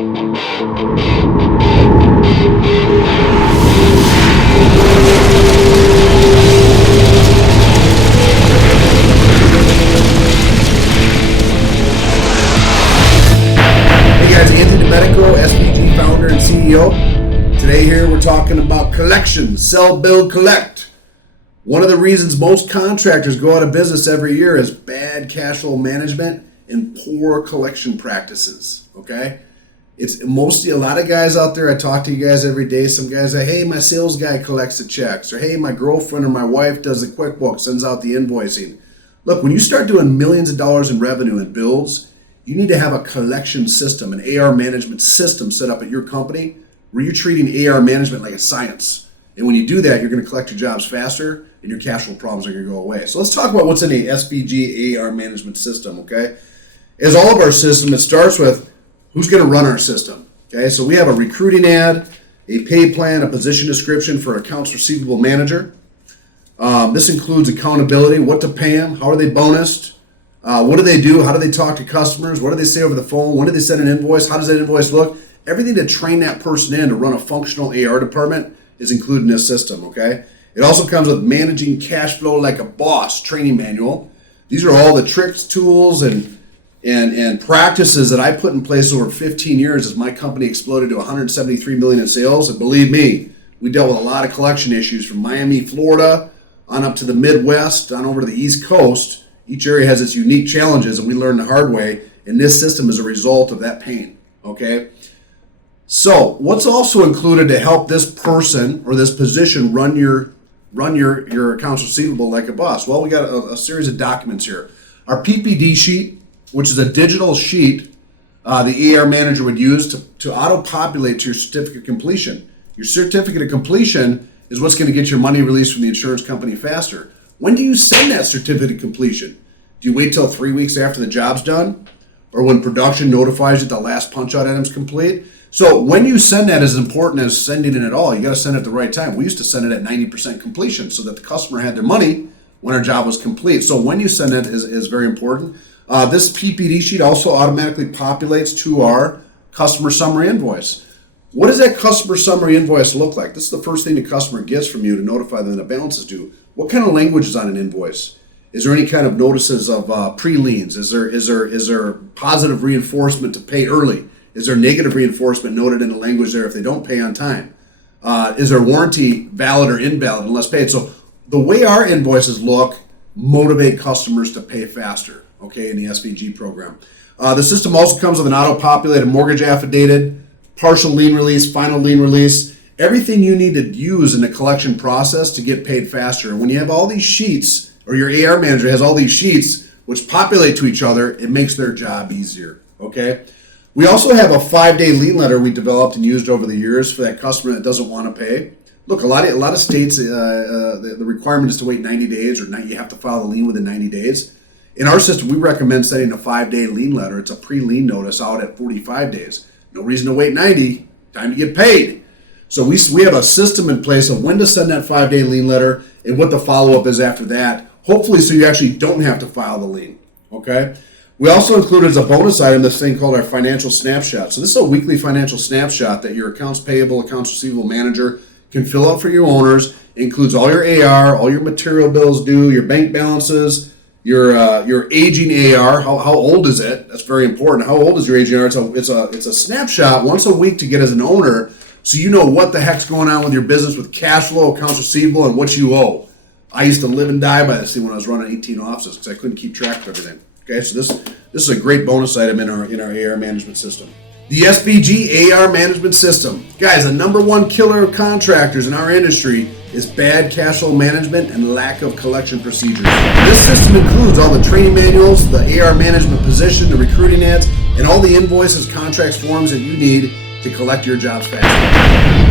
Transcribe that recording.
SVG founder and CEO. Today here we're talking about collections, sell, build, collect. One of the reasons most contractors go out of business every year is bad cash flow management and poor collection practices, okay? It's mostly a lot of guys out there. I talk to you guys every day. Some guys say, hey, my sales guy collects the checks, or hey, my girlfriend or my wife does the QuickBooks, sends out the invoicing. Look, when you start doing millions of dollars in revenue and bills, you need to have a collection system, an AR management system set up at your company where you're treating AR management like a science. And when you do that, you're going to collect your jobs faster and your cash flow problems are going to go away. So let's talk about what's in the SVG AR management system, okay? As all of our system, it starts with who's going to run our system, okay? So we have a recruiting ad, a pay plan, a position description for Accounts Receivable Manager. This includes accountability, what to pay them, how are they bonused, what do they do? How do they talk to customers? What do they say over the phone? When do they send an invoice? How does that invoice look? Everything to train that person in to run a functional AR department is included in this system, okay? It also comes with managing cash flow like a boss training manual. These are all the tricks, tools, and practices that I put in place over 15 years as my company exploded to 173 million in sales. And believe me, we dealt with a lot of collection issues from Miami, Florida, on up to the Midwest, on over to the East Coast. Each area has its unique challenges, and we learned the hard way, and this system is a result of that pain, okay? So what's also included to help this person or this position run your accounts receivable like a boss? Well, we got a series of documents here. Our PPD sheet, which is a digital sheet the AR manager would use to auto-populate to your certificate of completion. Your certificate of completion is what's going to get your money released from the insurance company faster. When do you send that certificate of completion? Do you wait till 3 weeks after the job's done? Or when production notifies you the last punch-out item's complete? So when you send that is important as sending it at all. You got to send it at the right time. We used to send it at 90% completion so that the customer had their money when our job was complete. So when you send it is very important. This PPD sheet also automatically populates to our customer summary invoice. What does that customer summary invoice look like? This is the first thing the customer gets from you to notify them that a balance is due. What kind of language is on an invoice? Is there any kind of notices of pre-liens? Is there positive reinforcement to pay early? Is there negative reinforcement noted in the language there if they don't pay on time? Is their warranty valid or invalid unless paid? So the way our invoices look motivate customers to pay faster, okay, in the SVG program. The system also comes with an auto-populated mortgage affidavit, partial lien release, final lien release, everything you need to use in the collection process to get paid faster. And when you have all these sheets, or your AR manager has all these sheets which populate to each other, it makes their job easier, okay? We also have a 5-day lien letter we developed and used over the years for that customer that doesn't want to pay. Look, a lot of states, the requirement is to wait 90 days, or you have to file the lien within 90 days. In our system, we recommend sending a 5-day lien letter. It's a pre-lien notice out at 45 days. No reason to wait 90, time to get paid. So we have a system in place of when to send that 5-day lien letter and what the follow-up is after that, hopefully so you actually don't have to file the lien, okay? We also included as a bonus item this thing called our financial snapshot. So this is a weekly financial snapshot that your accounts payable, accounts receivable manager can fill out for your owners. It includes all your AR, all your material bills due, your bank balances, your aging AR. How old is it? That's very important. How old is your aging AR? It's a snapshot once a week to get as an owner, so you know what the heck's going on with your business with cash flow, accounts receivable, and what you owe. I used to live and die by this thing when I was running 18 offices because I couldn't keep track of everything. Okay, so this is a great bonus item in our AR management system. The SVG AR management system. Guys, the number one killer of contractors in our industry is bad cash flow management and lack of collection procedures. This system includes all the training manuals, the AR management position, the recruiting ads, and all the invoices, contracts, forms that you need to collect your jobs faster.